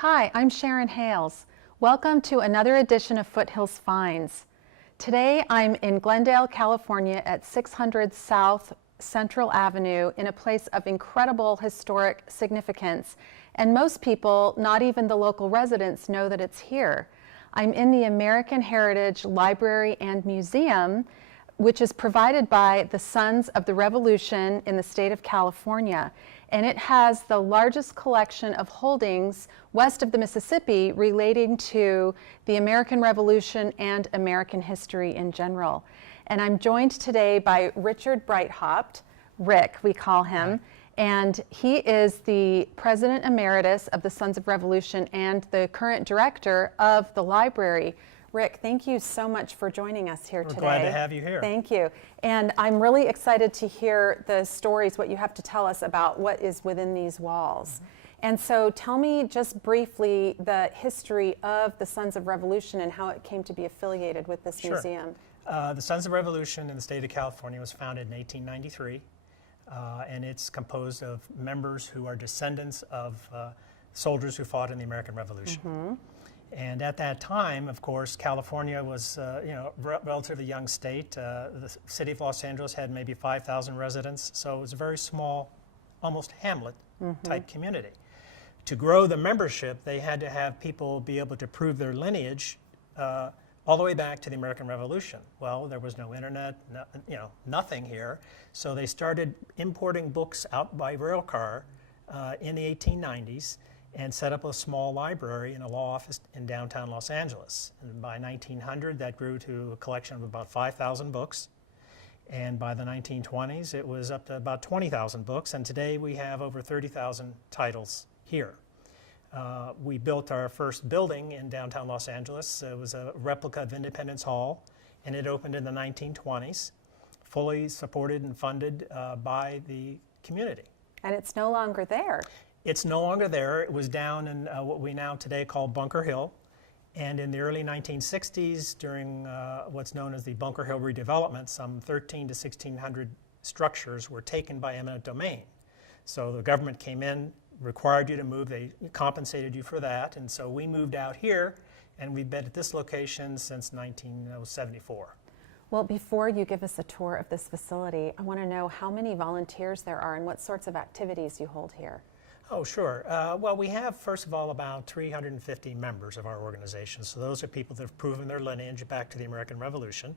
Hi, I'm Sharon Hales. Welcome to another edition of Foothills Finds. Today I'm in Glendale, California at 600 South Central Avenue in a place of incredible historic significance. And most people, not even the local residents, know that it's here. I'm in the American Heritage Library and Museum, which is provided by the Sons of the Revolution in the state of California. And it has the largest collection of holdings west of the Mississippi relating to the American Revolution and American history in general. And I'm joined today by Richard Breithopt, Rick we call him, and he is the President Emeritus of the Sons of Revolution and the current director of the library. Rick, thank you so much for joining us here today. We're glad to have you here. Thank you. And I'm really excited to hear the stories, what you have to tell us about what is within these walls. And so tell me just briefly the history of the Sons of Revolution and how it came to be affiliated with this museum. The Sons of Revolution in the state of California was founded in 1893, and it's composed of members who are descendants of soldiers who fought in the American Revolution. And at that time, of course, California was, relatively young state. The city of Los Angeles had maybe 5,000 residents, so it was a very small, almost hamlet-type community. To grow the membership, they had to have people be able to prove their lineage all the way back to the American Revolution. Well, there was no internet, nothing here, so they started importing books out by rail car in the 1890s. And set up a small library in a law office in downtown Los Angeles. And by 1900, that grew to a collection of about 5,000 books. And by the 1920s, it was up to about 20,000 books. And today we have over 30,000 titles here. We built our first building in downtown Los Angeles. It was a replica of Independence Hall, and it opened in the 1920s, fully supported and funded by the community. And it's no longer there. It's no longer there. It was down in what we now today call Bunker Hill. And in the early 1960s, during what's known as the Bunker Hill redevelopment, some 1,300 to 1,600 structures were taken by eminent domain. So the government came in, required you to move, they compensated you for that. And so we moved out here, and we've been at this location since 1974. Well, before you give us a tour of this facility, I want to know how many volunteers there are and what sorts of activities you hold here. Oh, sure. Well, we have, first of all, about 350 members of our organization. So those are people that have proven their lineage back to the American Revolution.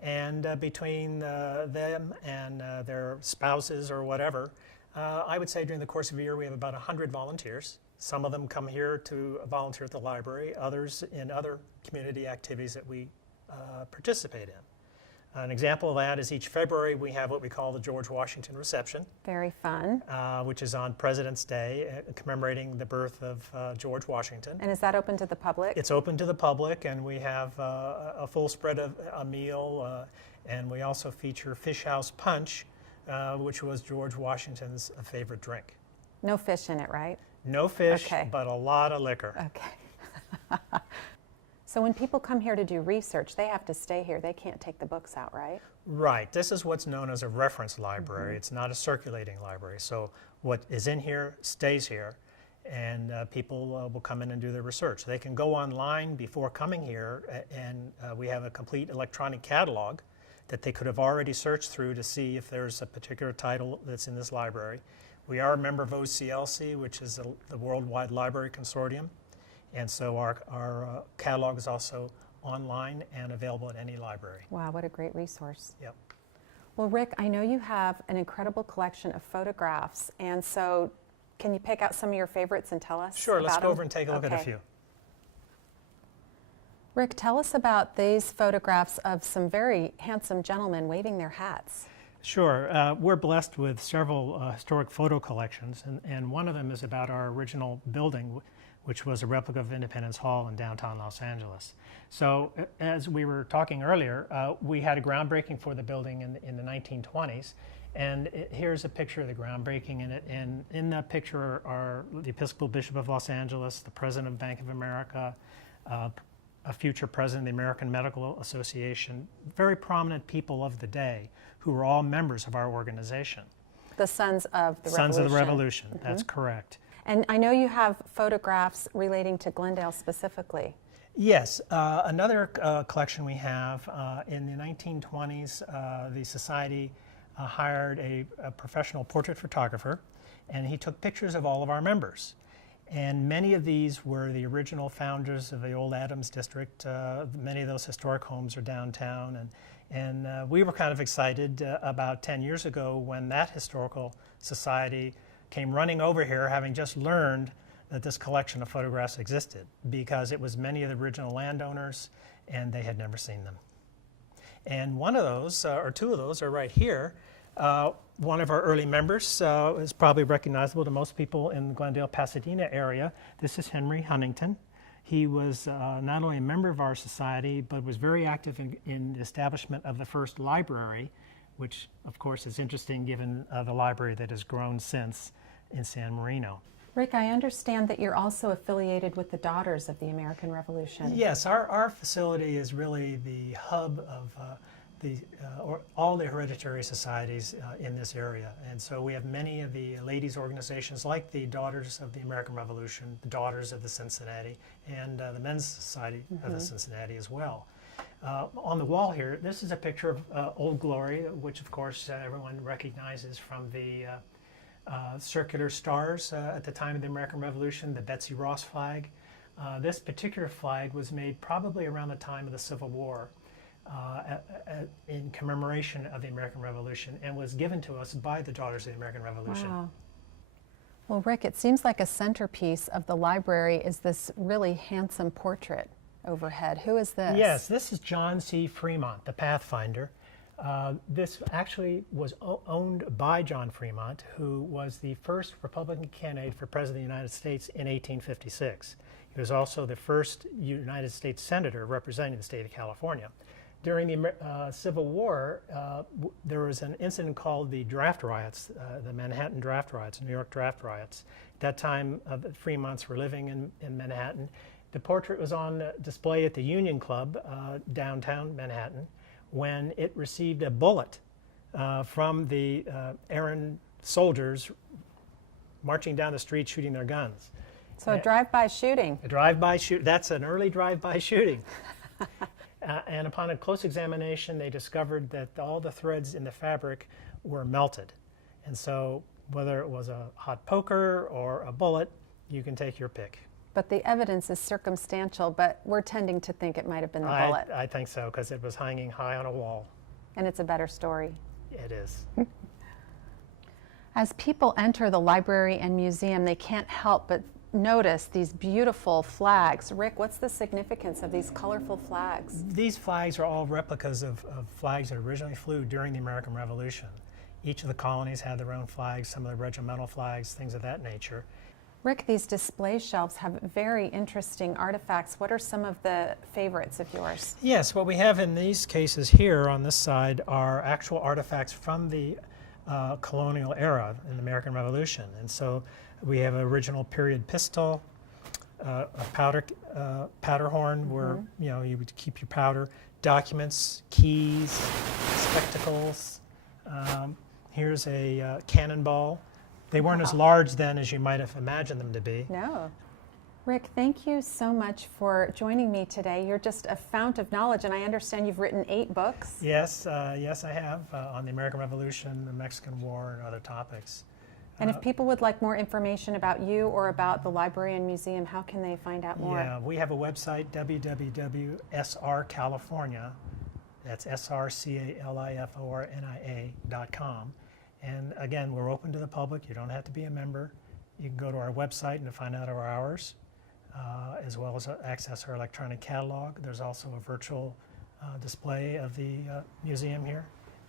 And between them and their spouses or whatever, I would say during the course of a year we have about 100 volunteers. Some of them come here to volunteer at the library, others in other community activities that we participate in. An example of that is each February we have what we call the George Washington Reception. Very fun. Which is on President's Day, commemorating the birth of George Washington. And is that open to the public? It's open to the public, and we have a full spread of a meal, and we also feature Fish House Punch, which was George Washington's favorite drink. No fish in it, right? No fish, but a lot of liquor. Okay. So when people come here to do research, they have to stay here. They can't take the books out, right? Right. This is what's known as a reference library. It's not a circulating library. So what is in here stays here, and people will come in and do their research. They can go online before coming here, and we have a complete electronic catalog that they could have already searched through to see if there's a particular title that's in this library. We are a member of OCLC, which is the Worldwide Library Consortium. And so our catalog is also online and available at any library. Wow, what a great resource. Yep. Well, Rick, I know you have an incredible collection of photographs, and so can you pick out some of your favorites and tell us Sure, about let's go them? over and take a look at a few. Rick, tell us about these photographs of some very handsome gentlemen waving their hats. Sure. We're blessed with several historic photo collections, and one of them is about our original building, which was a replica of Independence Hall in downtown Los Angeles. So as we were talking earlier, we had a groundbreaking for the building in the 1920s, and here's a picture of the groundbreaking, and in that picture are the Episcopal Bishop of Los Angeles, the President of Bank of America, a future president of the American Medical Association, very prominent people of the day who were all members of our organization. The Sons of the Revolution. Sons of the Revolution, that's correct. And I know you have photographs relating to Glendale specifically. Yes, another collection we have, in the 1920s, the Society hired a professional portrait photographer, and he took pictures of all of our members. And many of these were the original founders of the old Adams District. Many of those historic homes are downtown, and we were kind of excited about 10 years ago when that historical society came running over here, having just learned that this collection of photographs existed, because it was many of the original landowners and they had never seen them. And one of those, or two of those, are right here. One of our early members is probably recognizable to most people in the Glendale, Pasadena area. This is Henry Huntington. He was not only a member of our society, but was very active in the establishment of the first library, which of course is interesting given the library that has grown since in San Marino. Rick, I understand that you're also affiliated with the Daughters of the American Revolution. Yes, our facility is really the hub of all the hereditary societies in this area. And so we have many of the ladies' organizations like the Daughters of the American Revolution, the Daughters of the Cincinnati, and the Men's Society of the Cincinnati as well. On the wall here, this is a picture of Old Glory, which of course everyone recognizes from the circular stars at the time of the American Revolution, the Betsy Ross flag. This particular flag was made probably around the time of the Civil War in commemoration of the American Revolution, and was given to us by the Daughters of the American Revolution. Wow. Well, Rick, it seems like a centerpiece of the library is this really handsome portrait overhead. Who is this? Yes, this is John C. Fremont, the Pathfinder. This actually was owned by John Fremont, who was the first Republican candidate for President of the United States in 1856. He was also the first United States Senator representing the state of California. During the Civil War, there was an incident called the draft riots, the Manhattan draft riots, New York draft riots. At that time, the Fremonts were living in Manhattan. The portrait was on display at the Union Club, downtown Manhattan, when it received a bullet from the errant soldiers marching down the street shooting their guns. So a drive-by shooting. A drive-by shoot. That's an early drive-by shooting. And upon a close examination, they discovered that all the threads in the fabric were melted. And so whether it was a hot poker or a bullet, you can take your pick. But the evidence is circumstantial, but we're tending to think it might have been the bullet. I think so, because it was hanging high on a wall. And it's a better story. It is. As people enter the library and museum, they can't help but notice these beautiful flags. Rick, what's the significance of these colorful flags? These flags are all replicas of flags that originally flew during the American Revolution. Each of the colonies had their own flags, some of the regimental flags, things of that nature. Rick, these display shelves have very interesting artifacts. What are some of the favorites of yours? Yes, what we have in these cases here on this side are actual artifacts from the Colonial Era in the American Revolution. And so we have an original period pistol, a powder horn where you would keep your powder, documents, keys, spectacles. Here's a cannonball. They weren't as large then as you might have imagined them to be. No. Rick, thank you so much for joining me today. You're just a fount of knowledge, and I understand you've written 8 books. Yes, yes, I have, on the American Revolution, the Mexican War, and other topics. And if people would like more information about you or about the library and museum, how can they find out more? Yeah, we have a website, www.srcalifornia, that's srcalifornia.com. And again, we're open to the public. You don't have to be a member. You can go to our website and find out our hours, as well as access our electronic catalog. There's also a virtual display of the museum here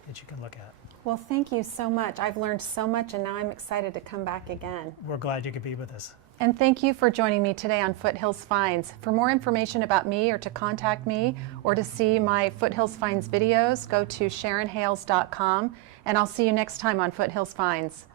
that you can look at. Well, thank you so much. I've learned so much, and now I'm excited to come back again. We're glad you could be with us. And thank you for joining me today on Foothills Finds. For more information about me or to contact me or to see my Foothills Finds videos, go to SharonHales.com, and I'll see you next time on Foothills Finds.